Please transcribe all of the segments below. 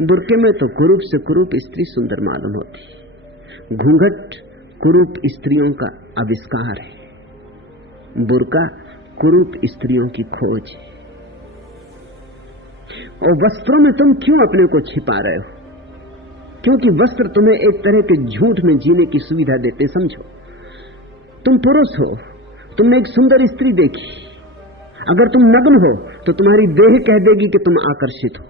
बुरके में तो कुरूप से कुरूप स्त्री सुंदर मालूम होती, घूंघट कुरूप स्त्रियों का आविष्कार है, बुरका कुरूप स्त्रियों की खोज है। और वस्त्रों में तुम क्यों अपने को छिपा रहे हो? क्योंकि वस्त्र तुम्हें एक तरह के झूठ में जीने की सुविधा देते। समझो, तुम पुरुष हो, तुमने एक सुंदर स्त्री देखी, अगर तुम नग्न हो तो तुम्हारी देह कह देगी कि तुम आकर्षित हो,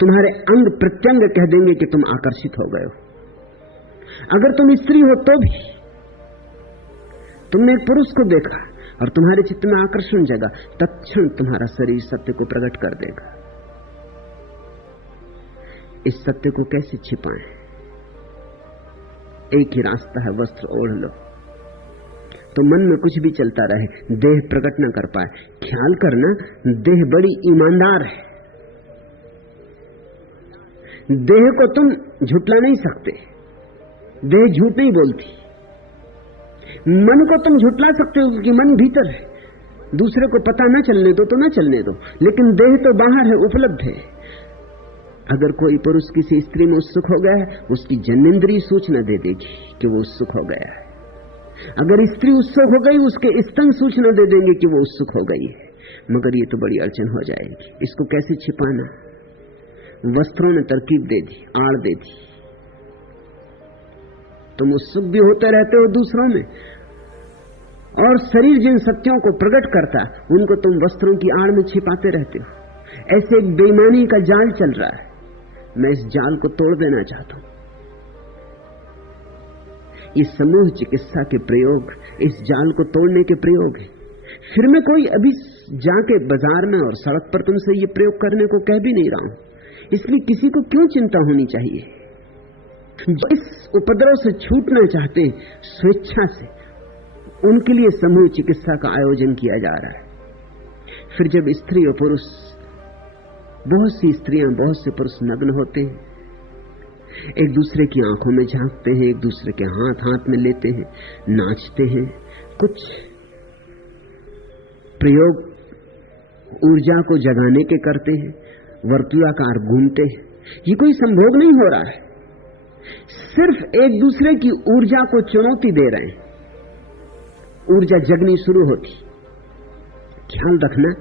तुम्हारे अंग प्रत्यंग कह देंगे कि तुम आकर्षित हो गए हो। अगर तुम स्त्री हो तो भी तुमने एक पुरुष को देखा और तुम्हारे चित्त में आकर्षण जगा, तत्क्षण तुम्हारा शरीर सत्य को प्रकट कर देगा। इस सत्य को कैसे छिपाएं? एक ही रास्ता है, वस्त्र ओढ़ लो तो मन में कुछ भी चलता रहे, देह प्रकट न कर पाए। ख्याल करना, देह बड़ी ईमानदार है। देह को तुम झुटला नहीं सकते, देह झूठ नहीं बोलती। मन को तुम झुटला सकते हो क्योंकि मन भीतर है, दूसरे को पता न चलने दो तो न चलने दो, लेकिन देह तो बाहर है, उपलब्ध है। अगर कोई पुरुष किसी स्त्री में उत्सुक हो गया है, उसकी जन्नेंद्रिय सूचना दे देगी कि वो उत्सुक हो गया है। अगर स्त्री उत्सुक हो गई, उसके स्तन सूचना दे देंगे कि वो उत्सुक हो गई है। मगर ये तो बड़ी अड़चन हो जाएगी। इसको कैसे छिपाना? वस्त्रों ने तरकीब दे दी, आड़ दे दी। तुम उत्सुक भी होते रहते हो दूसरों में, और शरीर जिन सत्यों को प्रकट करता उनको तुम वस्त्रों की आड़ में छिपाते रहते हो। ऐसे एक बेईमानी का जाल चल रहा है। मैं इस जाल को तोड़ देना चाहता हूं। ये समूह चिकित्सा के प्रयोग इस जाल को तोड़ने के प्रयोग है। फिर मैं कोई अभी जाके बाजार में और सड़क पर तुमसे ये प्रयोग करने को कह भी नहीं रहा हूं, इसलिए किसी को क्यों चिंता होनी चाहिए। जो इस उपद्रव से छूटना चाहते स्वेच्छा से, उनके लिए समूह चिकित्सा का आयोजन किया जा रहा है। फिर जब स्त्री और पुरुष, बहुत सी स्त्रियां, बहुत से पुरुष नग्न होते हैं, एक दूसरे की आंखों में झांकते हैं, एक दूसरे के हाथ हाथ में लेते हैं, नाचते हैं, कुछ प्रयोग ऊर्जा को जगाने के करते हैं, वर्तुलाकार घूमते हैं। ये कोई संभोग नहीं हो रहा है, सिर्फ एक दूसरे की ऊर्जा को चुनौती दे रहे हैं। ऊर्जा जगनी शुरू होती। ख्याल रखना,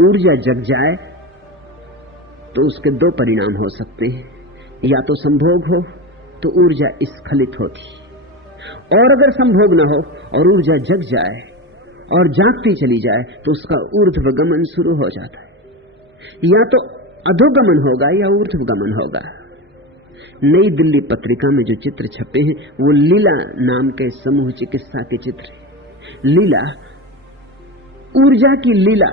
ऊर्जा जग जाए तो उसके दो परिणाम हो सकते हैं, या तो संभोग हो तो ऊर्जा स्खलित होती, और अगर संभोग न हो और ऊर्जा जग जाए और जागती चली जाए तो उसका ऊर्ध्वगमन शुरू हो जाता है। या तो अधोगमन होगा या ऊर्ध्वगमन होगा। नई दिल्ली पत्रिका में जो चित्र छपे हैं वो लीला नाम के समूह चिकित्सा के चित्र हैं। लीला, ऊर्जा की लीला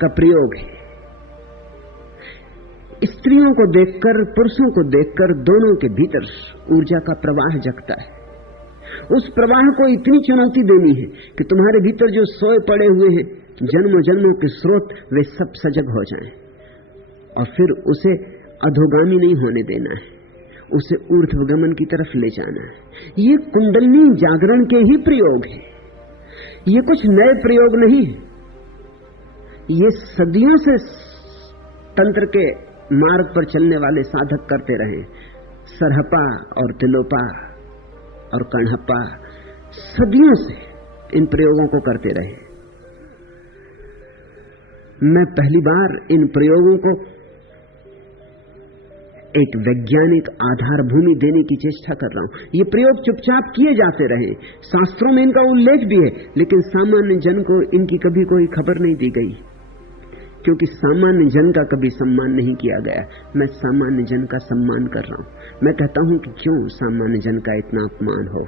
का प्रयोग है। स्त्रियों को देखकर, पुरुषों को देखकर दोनों के भीतर ऊर्जा का प्रवाह जगता है। उस प्रवाह को इतनी चुनौती देनी है कि तुम्हारे भीतर जो सोए पड़े हुए हैं जन्मों जन्मों के स्रोत, वे सब सजग हो जाएं, और फिर उसे अधोगामी नहीं होने देना है, उसे ऊर्ध्वगमन की तरफ ले जाना है। ये कुंडलिनी जागरण के ही प्रयोग है, ये कुछ नए प्रयोग नहीं है। ये सदियों से तंत्र के मार्ग पर चलने वाले साधक करते रहे। सरहपा और तिलोपा और कणहप्पा सदियों से इन प्रयोगों को करते रहे। मैं पहली बार इन प्रयोगों को एक वैज्ञानिक आधार भूमि देने की चेष्टा कर रहा हूं। ये प्रयोग चुपचाप किए जाते रहे, शास्त्रों में इनका उल्लेख भी है, लेकिन सामान्य जन को इनकी कभी कोई खबर नहीं दी गई, क्योंकि सामान्य जन का कभी सम्मान नहीं किया गया। मैं सामान्य जन का सम्मान कर रहा हूं। मैं कहता हूं कि क्यों सामान्य जन का इतना अपमान हो।